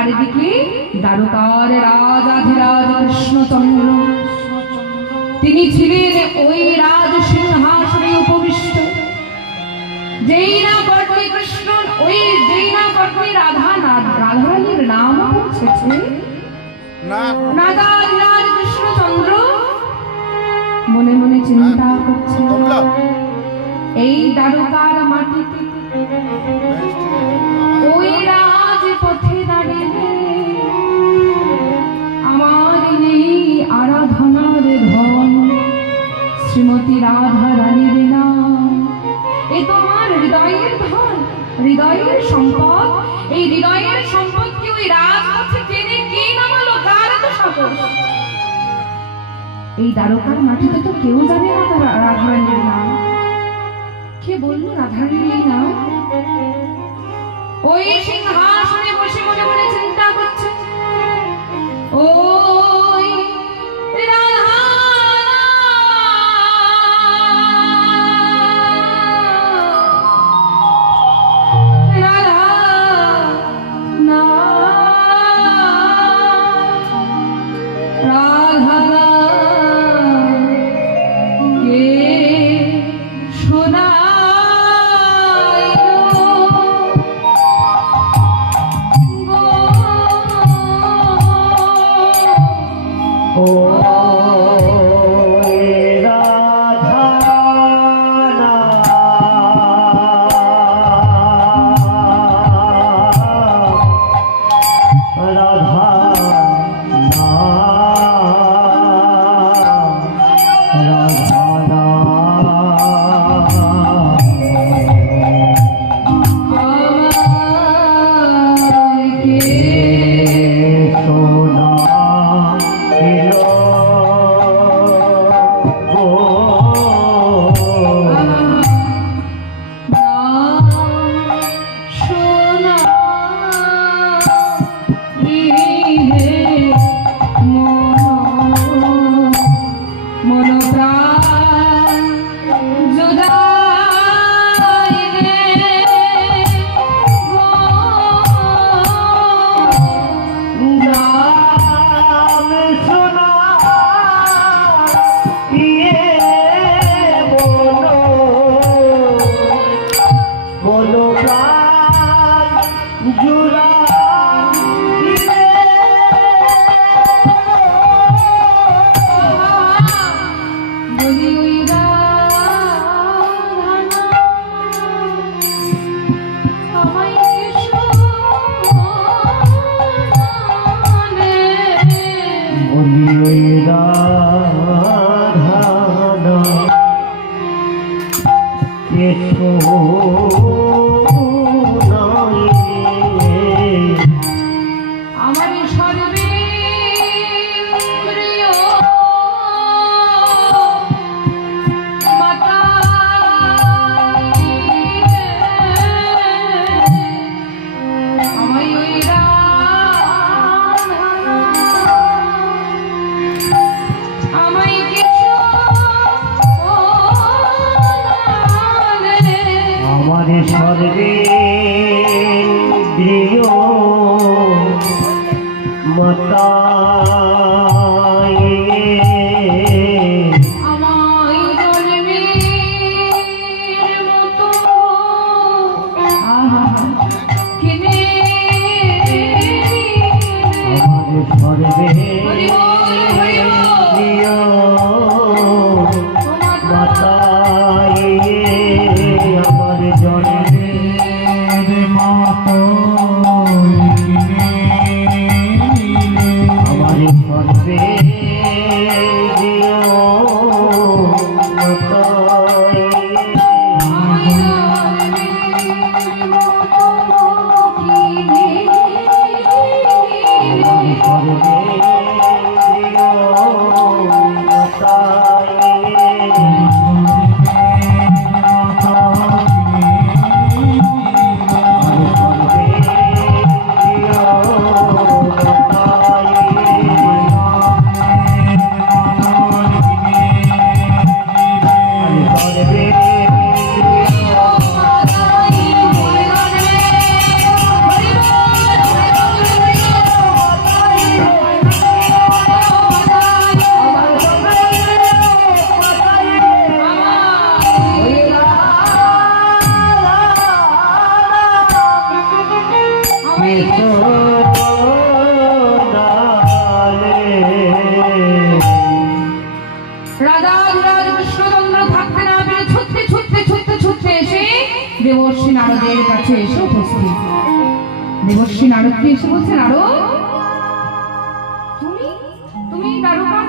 আর এদিকে দ্বারকার রাজাধিরাজ কৃষ্ণচন্দ্র। তিনি ছিলেন ওই রাজ সিংহাসনে উপবিষ্ট। যেই না কর্ণী কৃষ্ণ ওই যেই না কর্ণী রাধা না রাধারানীর নাম পৌঁছেছে। রাধাধিরাজ কৃষ্ণচন্দ্র মনে মনে চিন্তা করছে। এই দ্বারকার মাটিতে ওই শ্রীমতী রাধা রানীর নাম এ তোমার হৃদয়ের ধন হৃদয়ের সম্পদ, এই হৃদয়ের সম্পদকে ওই রাজপথে টেনে কে নামালো? কার তো সাহস? এই দ্বারকার মাটিতে তো কেউ জানে না তার রাধারানীর নাম। কে বলল রাধারানীর নাম? ওই সিংহাসনে বসে মনে মনে চিন্তা করছে। মতায়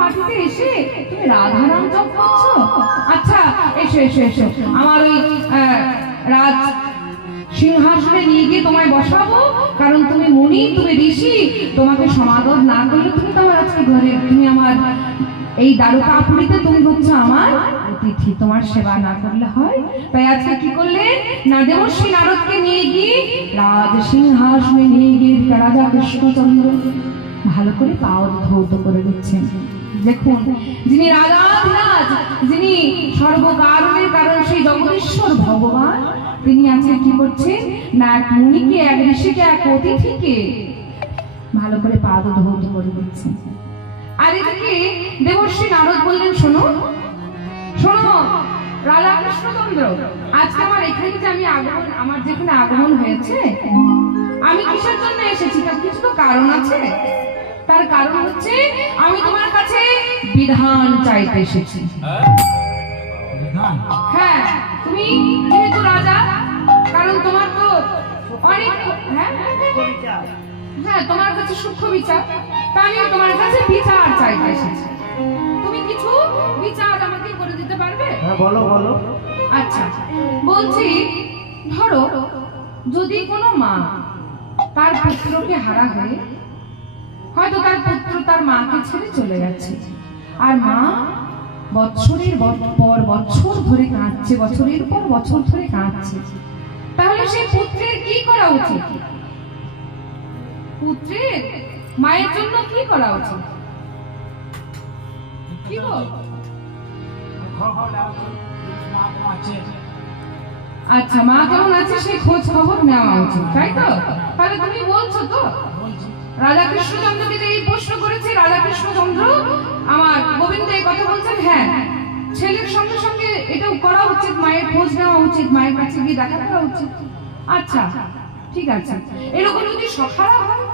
মাটিতে এসে তুমি জপ করছ? আচ্ছা এসো এসো এসো। আমার ওই রাজ সিংহাসনে নিয়ে গিয়ে তোমায় বসাবো। কারণ তুমি মুনি, তুমি ঋষি, তোমাকে সমাদর না করলে তুমি তো আজকে ঘরে, তুমি আমার এই দ্বারকাপুরীতে তুমি হচ্ছে আমার অতিথি। তোমার সেবা না করলে হয়। তাই আজকে কি করলে? না দেবশ্রী নারদকে নিয়ে গিয়ে, রাজ সিংহাসনে নিয়ে গিয়ে রাজা কৃষ্ণচন্দ্র ভালো করে পাও ধৌত করে দিচ্ছেন। দেখুন, যিনি রাজাধিরাজ, যিনি সর্বকারণের কারণ সেই জগদীশ্বর ভগবান, তিনি আজকে কি করছেন? না এক মুনিকে, এক ঋষিকে, এক অতিথিকে ভালো করে পাদ ধৌত করে দিচ্ছেন। আর এদিকে দেবশ্রী নারদ বললেন, শোনো শোনো রাজা কৃষ্ণচন্দ্র আজকে আমার এখানে যে আমি আগমন, আমার যেখানে আগমন হয়েছে, আমি কিসের জন্য এসেছি? তার কিছু তো কারণ আছে? তার কারণ হচ্ছে আমি তোমার কাছে বিধান চাইতে এসেছি। হ্যাঁ তুমি যেহেতু রাজা কারণ তোমার তো অনেক হ্যাঁ? হ্যাঁ তোমার কাছে সূক্ষ্ম বিচার। তা আমি তোমার কাছে বিচার চাইতে এসেছি। তুমি কিছু বিচার আমাকে করে দিতে পারবে? হ্যাঁ বলো বলো। আচ্ছা বলছি ধরো যদি কোনো মা তার পুত্রকে হারা হয়ে হয়তো তার পুত্র তার মাকে ছেড়ে চলে যাচ্ছে আর মা বছরের পর বছর ধরে কাঁদছে, বছরের পর বছর ধরে কাঁদছে। তাহলে সেই পুত্রের কি করা উচিত? পুত্রের মায়ের জন্য কি করা উচিত? কি আচ্ছা মা কেমন আছে? সেই খোঁজ খবর নেওয়া উচিত, তাই তো? তাহলে তুমি বলছো তো? রাজা কৃষ্ণচন্দ্রকে যে এই প্রশ্ন করেছে রাজা কৃষ্ণচন্দ্র আমার গোবিন্দ এই কথা বলছেন হ্যাঁ ছেলের সঙ্গে সঙ্গে এটাও করা উচিত মায়ের খোঁজ নেওয়া উচিত মায়ের কাছে গিয়ে দেখা করা উচিত। আচ্ছা ঠিক আছে। এরকম যদি সখারা হয়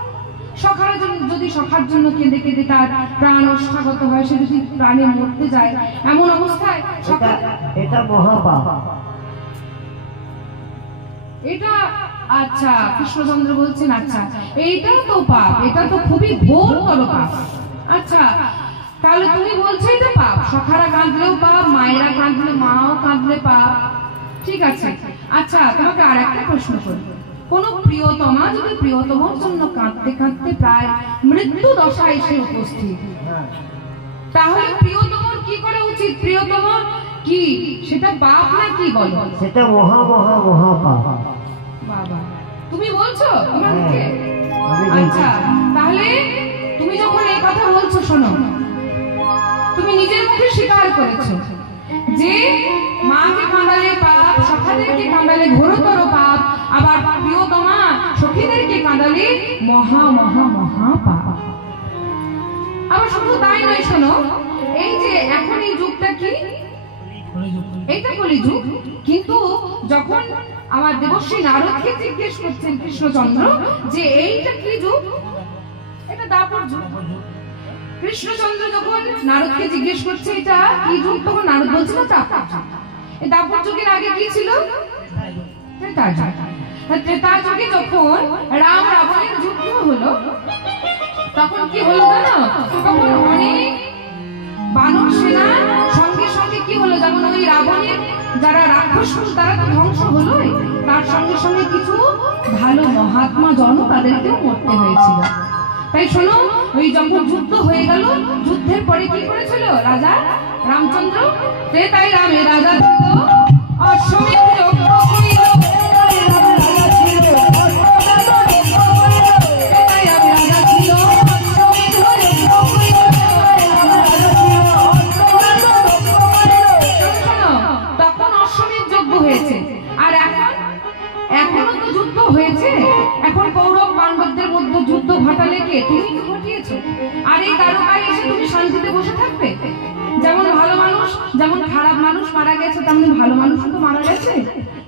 সখারা জন্য যদি সখার জন্য কেঁদে কেঁদে তার প্রাণ অস্থাগত হয় সে যদি প্রাণে মরতে যায় এমন অবস্থায় এটা মহাপাপ। এটা আচ্ছা কৃষ্ণচন্দ্র বলছেন আচ্ছা এইটা তো পাপ, এটা তো খুবই ঘোরতর পাপ। আচ্ছা তাহলে তুমি বলছোই তো পাপ। সখারা কাঁদলেও পাপ, মায়েরা কাঁদলে মাও কাঁদলে পাপ। ঠিক আছে। আচ্ছা তোমাকে আর একটা প্রশ্ন করি। কোন প্রিয়তমা যদি প্রিয়তমার জন্য কাঁদতে কাঁদতে প্রায় মৃত্যু দশা এসে উপস্থিত, তাহলে প্রিয়তমার কি করা উচিত? প্রিয়তমা কি? সেটা পাপ না কি বলো? সেটা মহা মহা মহাপাপ। বাবা তুমি বলছো? তোমার মুখে আচ্ছা তাহলে তুমি যখন এই কথা বলছো, শোনো। তুমি নিজের মুখে স্বীকার করেছ যে মাকে কাঁদালে পাপ, সখাদেরকে কাঁদালে ঘোরতর পাপ, আবার প্রিয়তমা সখীদেরকে কাঁদালে মহা মহা মহা পাপ। আবার শুধু তাই নয়, শোনো, এই যে এখন এই যুগটা কি? এইটা কলিযুগ। কিন্তু যখন আমার দেবশ্রী নারদকে জিজ্ঞেস করছেন কৃষ্ণচন্দ্র যে এইটা কি যুগ? এটা দাপর যুগ। কৃষ্ণচন্দ্র যখন নারদকে জিজ্ঞেস করছে, এটা কি যুগ? তখন নারদ বলছিল যুগ এই দাপর যুগের আগে কি ছিল? ত্রেতা যুগে যখন রাম রাবণের যুদ্ধ হলো, তখন কি হলো জানো? তখন অনেক বানর সেনা সঙ্গে সঙ্গে কি হলো? যেমন ওই রাবণের যারা রাক্ষস, তারা তো ধ্বংস হলোই? তার সঙ্গে সঙ্গে কিছু ভালো মহাত্মা জন তাদেরকেও মরতে হয়েছিল। তাই শোনো, ওই যখন যুদ্ধ হয়ে গেল, যুদ্ধের পরে কি করেছিল রাজা রামচন্দ্র? তাই রামে রাজা অশ্বমেধ এই তারকায় এসে তুমি শান্তিতে বসে থাকবে? যেমন ভালো মানুষ, যেমন খারাপ মানুষ মারা গেছে, তেমন ভালো মানুষ তো মারা গেছে।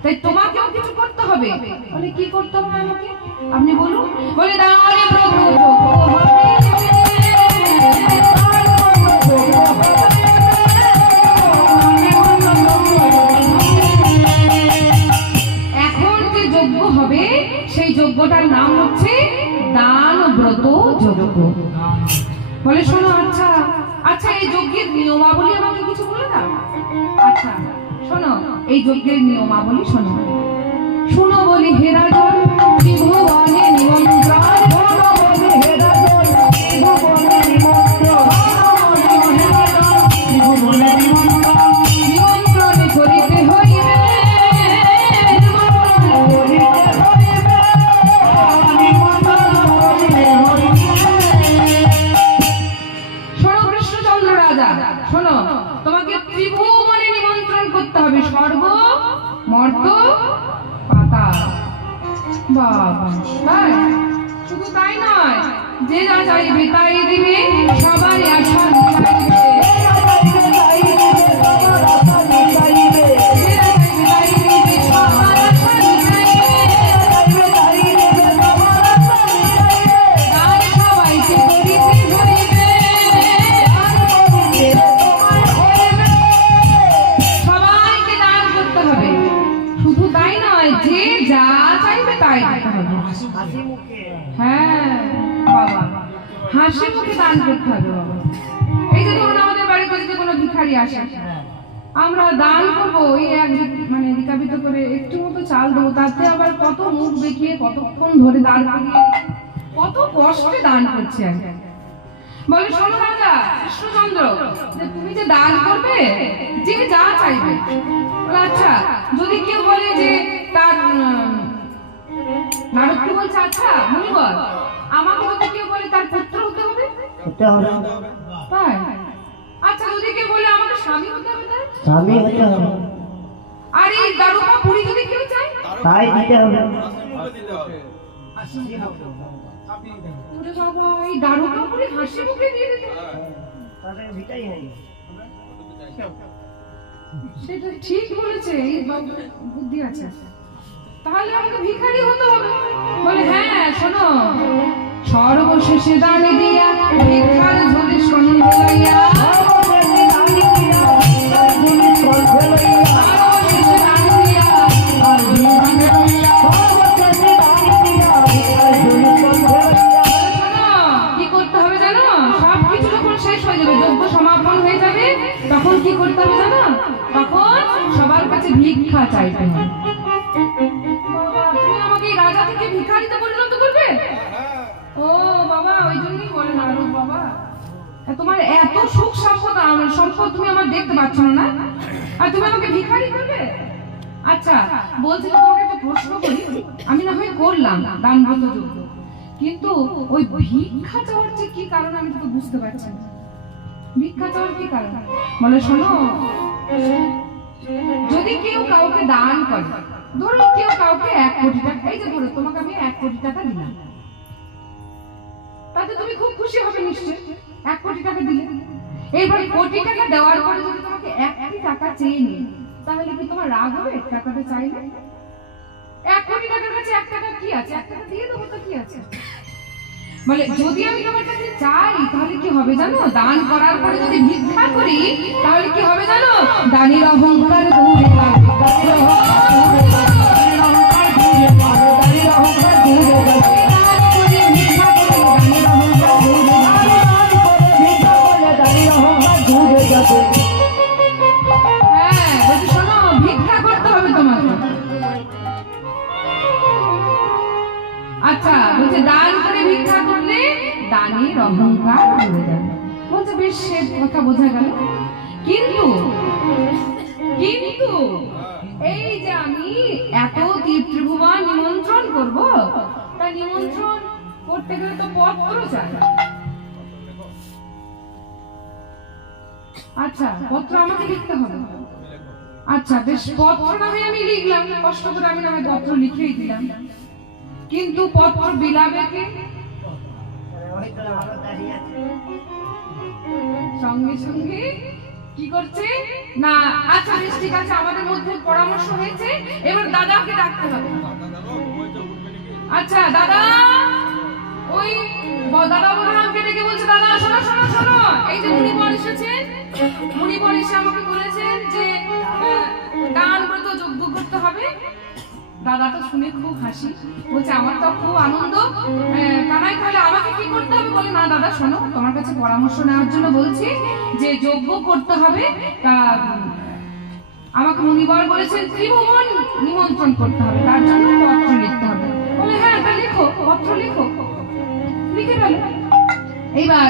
তাই তোমাকেও কিছু করতে হবে। বলে, কি করতে হবে আমাকে? আপনি বলুন। বলে দাঁড়ালে প্রভু, এখন যে যোগ্য হবে, সেই যোগ্যটার নাম হচ্ছে দান ব্রত যোগ্য আচ্ছা আচ্ছা এই যজ্ঞের নিয়মাবলী আমাকে কিছু বলে দাও। আচ্ছা শোনো, এই যজ্ঞের নিয়মাবলী শোনো। শোনো বলি হেরাজন ত্রিভুবনে নিমন্ত্রণ শোনো বলি চাল দেবো তাতে আবার কত মুখ দেখিয়ে কতক্ষণ ধরে দান করিয়ে কত কষ্টে দান করছে বলে শোনো রাজা কৃষ্ণচন্দ্র যে তুমি যে দান করবে যে যা চাইবে। আচ্ছা যদি কেউ বলে যে তার উম, নারদ কি বলছে? আচ্ছা মুনিবর আমাকে যদি কেউ বলে তার পুত্র হতে হবে তাই? আচ্ছা যদি কেউ বলে আমাকে স্বামী হতে হবে স্বামী হতে হবে। আর এই দারুকা পুরি যদি কেউ চায়? তাই দিতে হবে। ওরে বাবা এই দারুকা পুরি হাসি মুখে দিয়ে দিতে তাদের ভিটাই নেই সেটা ঠিক বলেছে এই বুদ্ধি আছে। তাহলে আমাকে ভিখারি হতে হবে। বলে হ্যাঁ শোনো সর্বশেষে দানে দিয়া ভিক্ষার ঝোলে সন্ধে লইয়া। কি করতে হবে জানো? তখন সবার কাছে ভিক্ষা চাইতে তুমি আমাকে রাজা থেকে ভিখারিতে পরিণত করবে? ও, বাবা, ওই জন্যই বলে না বাবা। তোমার এত সুখ সম্পদ আমার সম্পদ তুমি আমার দেখতে পাচ্ছ না আর তুমি আমাকে ভিখারি করবে? আচ্ছা বলছি তোমাকে একটা প্রশ্ন করি। আমি না হয় করলাম দানব্রত যজ্ঞ কিন্তু ওই ভিক্ষা চাওয়ার যে কি কারণ আমি তো বুঝতে পারছি না। ভিক্ষা চাওয়ার কি কারণ? বলে, শোনো। যদি কেউ কাউকে দান করে, ধরো কেউ কাউকে এক কোটি টাকা, এই যে ধরো, তোমাকে আমি এক কোটি টাকা দিলাম। তাতে তুমি খুব খুশি হবে নিশ্চয় এক কোটি টাকা দিলে। এইবার কোটি টাকা দেওয়ার পরে যদি তোমাকে একটি টাকা চেয়ে নি তাহলে কি তোমার রাগ হবে? টাকাটা চাইলে? এক কোটি টাকার কাছে এক টাকা কি আছে? এক টাকা দিয়ে দেবো তো কি আছে? বলে, যদি আমি তোমার কাছে চাই, তাহলে কি হবে জানো দান করার পরে যদি ভিক্ষা করি, তাহলে কি হবে জানো দানের অহংকার দূরে যাবে, দানের অহংকার দূরে যাবে। দান করে কথা বোঝা গেল? কিন্তু কিন্তু, এই যে আমি এত তীর্থভুবন নিমন্ত্রণ করব, তা নিমন্ত্রণ করতে গেলে তো পত্র চাই। আচ্ছা পত্র আমাকে লিখতে হবে। আচ্ছা বেশ পত্র না হয় আমি লিখলাম, কষ্ট করে আমি না হয় পত্র লিখেই দিলাম। কিন্তু পত্র বিলাবে কে? সঙ্গে সঙ্গে কি করছে? না আচ্ছা বেশ, ঠিক আছে, আমাদের মধ্যে পরামর্শ হয়েছে। এবার দাদাকে ডাকতে হবে। আচ্ছা দাদা, ওই দাদা বলরামকে ডেকে বলছে, দাদা, শোনো শোনো শোনো, এই যে মুনিবর এসেছেন মুনিবর এসে আমাকে বলেছেন যে দান ব্রত যজ্ঞ করতে হবে। দাদা তো শুনে খুব হাসি। বলছে, আমার তো খুব আনন্দ। কানাই তাহলে আমাকে কি করতে হবে? বলে, না দাদা, শোনো, তোমার কাছে পরামর্শ নেওয়ার জন্য বলছি যে যজ্ঞ করতে হবে। তা আমাকে মুনিবর বলেছেন, ত্রিভুবন নিমন্ত্রণ করতে হবে। তার জন্য পত্র লিখতে হবে। বলে হ্যাঁ এটা লিখো, পত্র লিখো। লিখে ফেলো। এইবার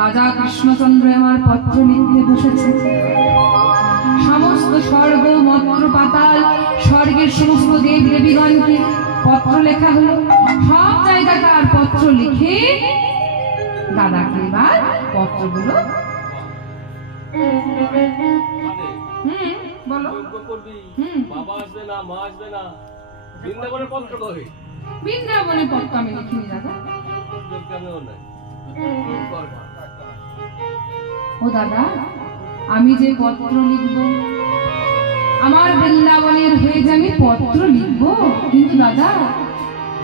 রাজা কৃষ্ণচন্দ্র আমার পত্র লিখতে বসেছে। সমস্ত স্বর্গ মন্ত্র পাতাল স্বর্গের সমস্ত দেব দেবীগণকে পত্র লেখা হলো সব জায়গাকার পত্র লিখে দাদাকে এবার পত্রগুলো হুম বলো যজ্ঞ করবি হুম। বাবা আসবে না মা আসবে না বৃন্দাবনে পত্র কবে বৃন্দাবনের পত্র আমি লিখিনি দাদা যোগদানেও নাই কর। ও দাদা আমি যে পত্র লিখব, আমার বৃন্দাবনের হয়ে যে আমি পত্র লিখব, কিন্তু দাদা,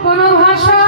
কোনো ভাষা